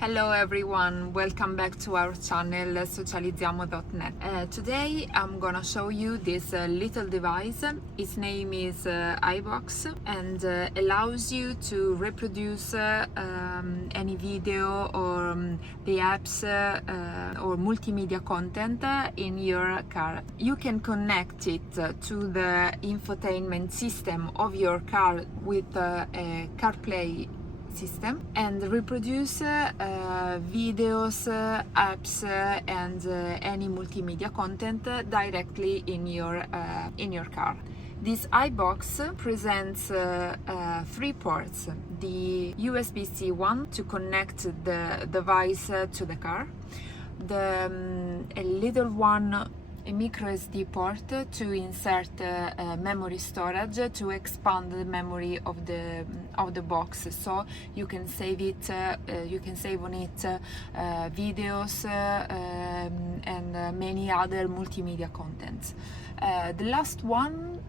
Hello everyone, welcome back to our channel socializziamo.net. Today I'm gonna show you this little device. Its name is iBox and allows you to reproduce any video or the apps or multimedia content in your car. You can connect it to the infotainment system of your car with a CarPlay system and reproduce videos, apps, and any multimedia content directly in your car. This iBox presents 3 ports: the USB-C one to connect the device to the car, the a little one, a micro SD port to insert memory storage to expand the memory of the box, so you can save it. You can save on it videos and many other multimedia contents. The last one.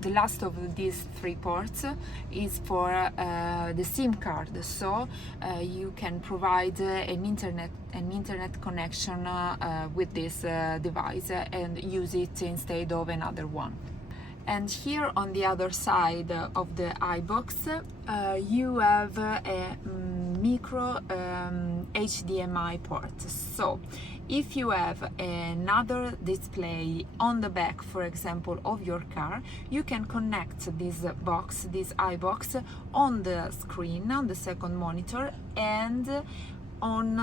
The last of these 3 ports is for the SIM card, so you can provide an internet connection with this device and use it instead of another one. And here on the other side of the iBox you have a micro HDMI port. So if you have another display on the back, for example, of your car, you can connect this iBox on the screen, on the second monitor, and on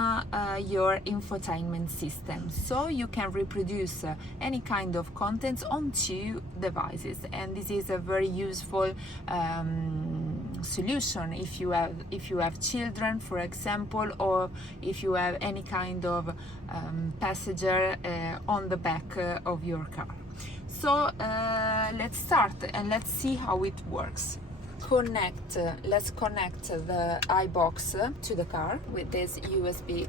your infotainment system, so you can reproduce any kind of content on 2 devices. And this is a very useful solution if you have children, for example, or if you have any kind of passenger on the back of your car. So let's start and let's see how it works. Let's connect the iBox to the car with this USB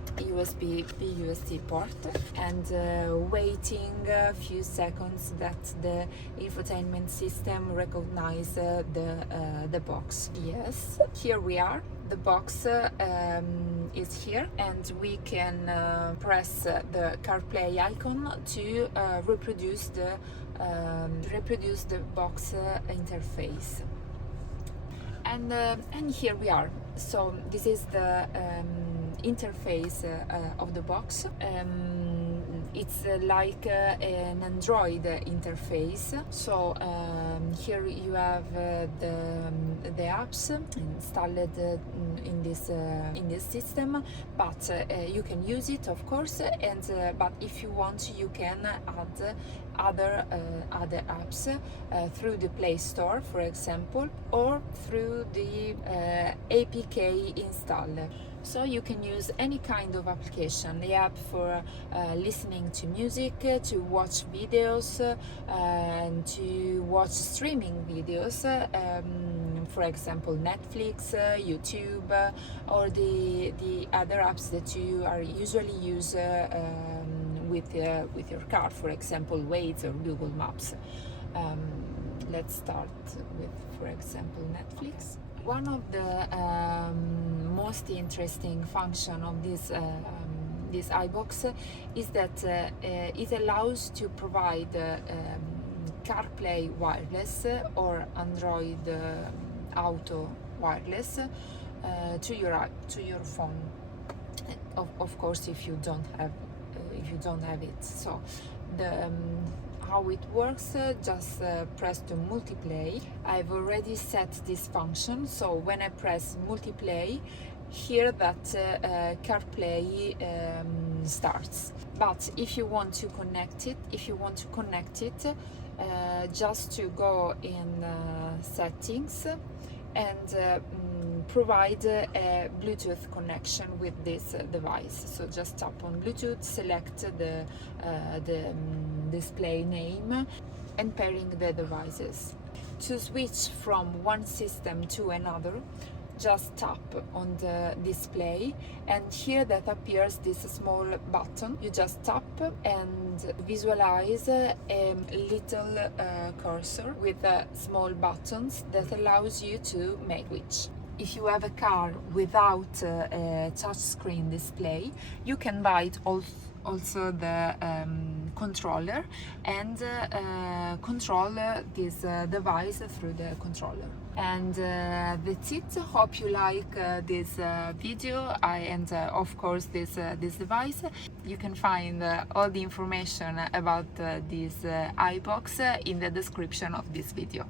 port, and waiting a few seconds that the infotainment system recognize the box. Yes, here we are. The box is here, and we can press the CarPlay icon to reproduce the box interface. And here we are. So this is the interface of the box. It's like an Android interface. So here you have the apps installed in this system, but you can use it, of course. And but if you want, you can add other apps through the Play Store, for example, or through the APK installer. So you can use any kind of application, the app for listening to music, to watch videos, and to watch streaming videos, for example Netflix, YouTube, or the other apps that you are usually use with your car, for example Waze or Google Maps. Let's start with, for example, Netflix. One of the most interesting function of this iBox is that it allows to provide CarPlay wireless or Android Auto wireless to your phone. Of course, if you don't have it. So how it works, just press the multiplay. I've already set this function, so when I press multiplay, here that CarPlay starts. But if you want to connect it, just to go in settings and provide a Bluetooth connection with this device. So just tap on Bluetooth, select the display name, and pairing the devices. To switch from one system to another, just tap on the display, and here that appears this small button. You just tap and visualize a little cursor with small buttons that allows you to make switch. if you have a car without a touchscreen display, you can buy it also the controller and control this device through the controller. And that's it. Hope you like this video and of course this device. You can find all the information about this iBox in the description of this video.